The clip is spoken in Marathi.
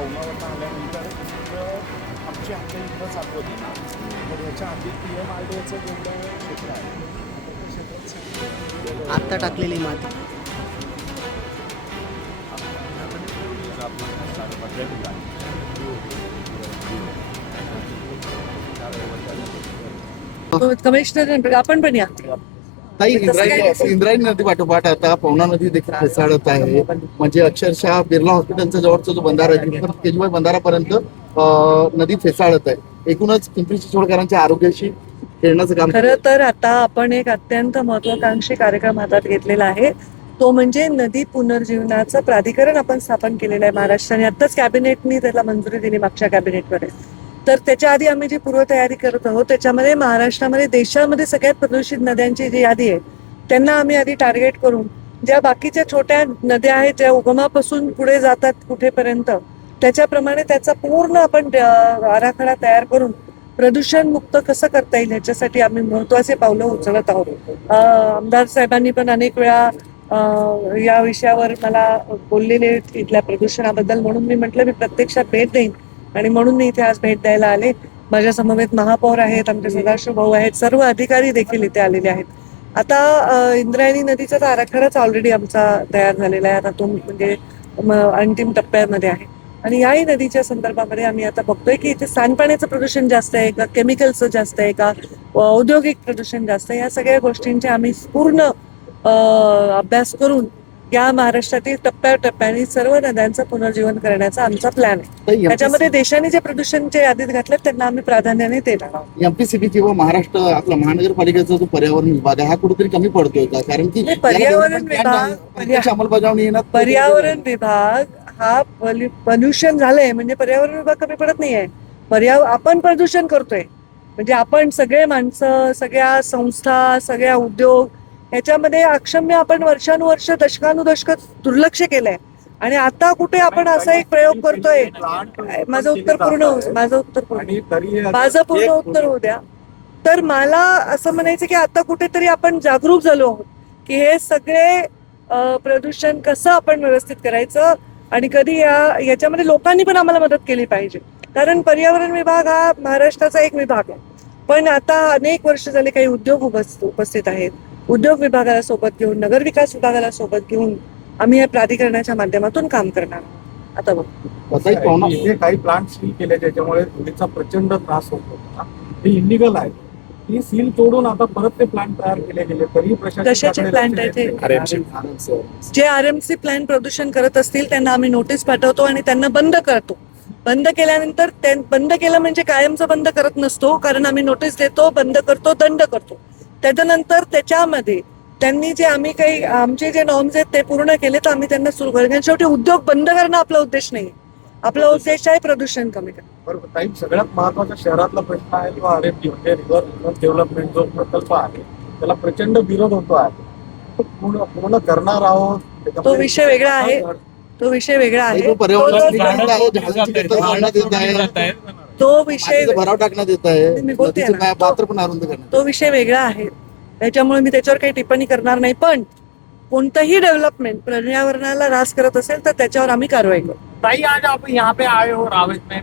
पवनावरनं आल्यानंतर आमची हत्या इथं चालू होती ना, तर याच्या आधी PMRDAचं जेवढं क्षेत्र आहे आता त्या क्षेत्रात आत्ता टाकलेली माती कमिशनर आपण पण या. ताई, तसं काय इंद्रायणी नदी पाठोपाठ आता पवना नदी देखील फेसाळत आहे. म्हणजे अक्षरशः बिर्ला हॉस्पिटलचा जवळचा जो बंधारा आहे तिथून केजूबाई बंधारापर्यंत नदी फेसाळत आहे. एकूणच पिंपरी चिंचवडकरांच्या आरोग्याशी खेळण्याचं काम खरं तर आता आपण एक अत्यंत महत्वाकांक्षी कार्यक्रम हातात घेतलेला आहे. तो म्हणजे नदी पुनर्जीवनाचं प्राधिकरण आपण स्थापन केलेलं आहे महाराष्ट्राने. आत्ताच कॅबिनेटनी त्याला मंजुरी दिली मागच्या कॅबिनेटमध्ये. तर त्याच्या आधी आम्ही जी पूर्वतयारी करत आहोत त्याच्यामध्ये महाराष्ट्रामध्ये देशामध्ये सगळ्यात प्रदूषित नद्यांची जी यादी आहे त्यांना आम्ही आधी टार्गेट करून ज्या बाकीच्या छोट्या नद्या आहेत ज्या उगमापासून पुढे जातात कुठेपर्यंत त्याच्याप्रमाणे त्याचा पूर्ण आपण आराखडा तयार करून प्रदूषण मुक्त कसं करता येईल ह्याच्यासाठी आम्ही महत्वाचे पावलं उचलत आहोत. आमदार साहेबांनी पण अनेक वेळा या विषयावर मला बोललेले इथल्या प्रदूषणाबद्दल. म्हणून मी म्हटलं मी प्रत्यक्षात भेट देईन आणि म्हणून मी इथे आज भेट द्यायला आले. माझ्या समवेत महापौर आहेत, आमचे सदाशिव भाऊ आहेत, सर्व अधिकारी देखील इथे आलेले आहेत. आता इंद्रायणी नदीचा तर आराखडाच ऑलरेडी आमचा तयार झालेला आहे. आता तो म्हणजे अंतिम टप्प्यामध्ये आहे. आणि याही नदीच्या संदर्भामध्ये आम्ही आता बघतोय की इथे सांडपाण्याचं प्रदूषण जास्त आहे का, केमिकलचं जास्त आहे का, औद्योगिक प्रदूषण जास्त आहे, या सगळ्या गोष्टींचे आम्ही पूर्ण अभ्यास करून या महाराष्ट्रातील टप्प्याटप्प्याने सर्व नद्यांचं पुनर्जीवन करण्याचा आमचा प्लॅन आहे. त्याच्यामध्ये देशाने जे प्रदूषणच्या यादीत घातले त्यांना आम्ही प्राधान्याने देणार. एमपीसीबी किंवा महाराष्ट्र आपला महानगरपालिकेचा जो पर्यावरण विभाग आहे हा कुठेतरी कमी पडतोय का? कारण की पर्यावरण विभाग अंमलबजावणी येणार पर्यावरण विभाग हा पोल्युशन झालंय म्हणजे पर्यावरण विभाग कमी पडत नाहीये. आपण प्रदूषण करतोय म्हणजे आपण सगळे माणसं, सगळ्या संस्था, सगळ्या उद्योग ह्याच्यामध्ये अक्षम्य आपण वर्षानुवर्ष दशकानुदशक दुर्लक्ष केलंय. आणि आता कुठे आपण असा एक प्रयोग करतोय. माझं उत्तर पूर्ण होऊ द्या. तर मला असं म्हणायचं की आता कुठेतरी आपण जागरूक झालो आहोत की हे सगळे प्रदूषण कसं आपण व्यवस्थित करायचं आणि कधी याच्यामध्ये लोकांनी पण आम्हाला मदत केली पाहिजे. कारण पर्यावरण विभाग हा महाराष्ट्राचा एक विभाग आहे. पण आता अनेक वर्ष झाले काही उद्योग उपस्थित आहेत. उद्योग विभागाला सोबत घेऊन, नगर विकास विभागाला सोबत घेऊन आम्ही या प्राधिकरणाच्या माध्यमातून काम करणार. आता इथे काही प्लांट सील केले ज्याच्यामुळे धुळीचा प्रचंड त्रास होत होता. ते इलिगल आहे. ती सील तोडून आता परत ते प्लांट तयार केले गेले तरी कशाचे प्लांट आहे ते? जे आरएमसी प्लांट प्रदूषण करत असतील त्यांना आम्ही नोटीस पाठवतो आणि त्यांना बंद करतो. बंद केल्यानंतर बंद केलं म्हणजे कायमचं बंद करत नसतो. कारण आम्ही नोटीस देतो, बंद करतो, दंड करतो. त्याच्यानंतर त्याच्यामध्ये त्यांनी जे आम्ही काही आमचे जे नॉर्म्स आहेत ते पूर्ण केले तर आम्ही त्यांना सुरू करू. कारण शेवटी उद्योग बंद करणं आपला उद्देश नाही. आपला उद्देश आहे प्रदूषण कमी करणं. बरोबर. काही सगळ्यात महत्वाचा शहरातला प्रश्न आहे तो RFD म्हणजे रिव्हर डेव्हलपमेंट जो प्रकल्प आहे त्याला प्रचंड विरोध होतो आहे. पूर्ण करणार आहोत. तो विषय वेगळा आहे. तो विषय वेगळा आहे. तो विषय भराव टाकण्यात येत आहे. मी बोलते ना, पात्र पण अरुंद करण्यात. तो विषय वेगळा आहे. त्याच्यामुळे मी त्याच्यावर काही टिप्पणी करणार नाही. पण कोणतंही डेव्हलपमेंट पर्यावरणाला ऱ्हास करत असेल तर त्याच्यावर आम्ही कारवाई करू. भाई आज आप यहाँ पे आए हो रावेत में